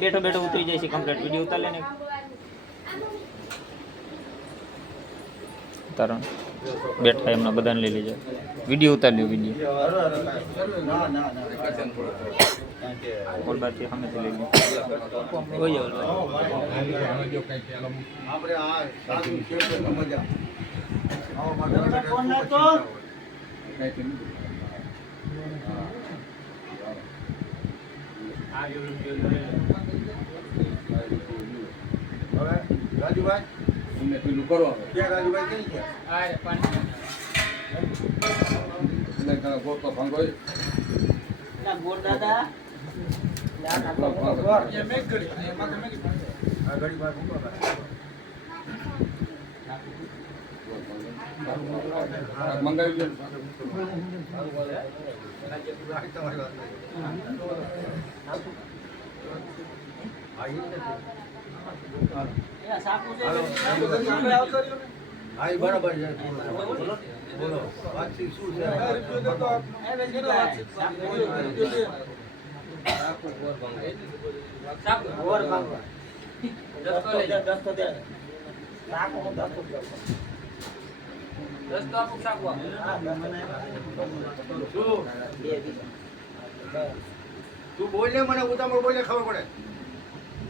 બેઠો બેઠો ઉતરી જાય છે કમ્પ્લીટ વિડિયો ઉતાર લે ને ઉતારો બેઠા એમના બધાને લઈ લેજો વિડિયો ઉતાર લ્યો વિડિયો ઓલ બાથી હમે થી લઈ લે કોઈ ઓલ આપણે આ સાધુ છે મજા આવો માટે કોણ ના તો હવે રાજુભાઈ તમને પેલું કરો ક્યાં રાજુભાઈ કઈ ગયા આ પાણી એટલે kana ગોતો ભાંગોય ના ગોળ દાદા એ મેક કરી એમાં તમે આ ઘડી વાર મૂકો મંગાવી દે હા બરાબર છે બોલો વાતચીત શું છે તું બોલ ને મને ઉતામળ બોલે ખબર પડે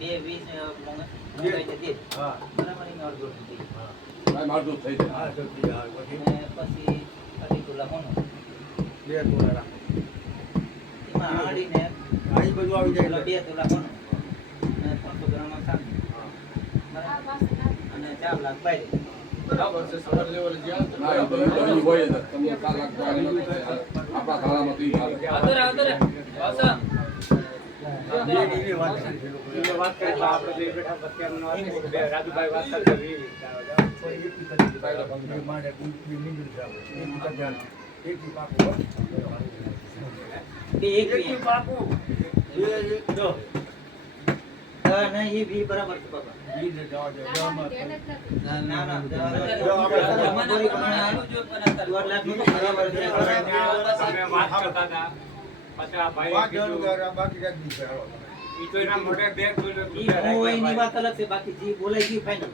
2:20 હા બરાબર એનો અડધો ભાઈ મારતું થઈ જાય હા સબ્જી હા પછી અઢી તોલા હોનો 2 તોલા રાખ એમાં આડીને આ ઈ બધું આવી જાય 2 તોલા હોનો અને 300 ગ્રામ સાંગ અને 4 લાખ બાય ના એ તો અહીં હોય જ તમને 4 લાખ આપણા ખાલામાં તો ઈ હાલે વાત કરે આપણે બે બેઠા બત્યાનો રાજુભાઈ વાત કરી નહીં એ બી બરાબર છે બાબા ના ના એની વાત અલગ છે બાકી જે બોલાય ગયું ફાઈનલ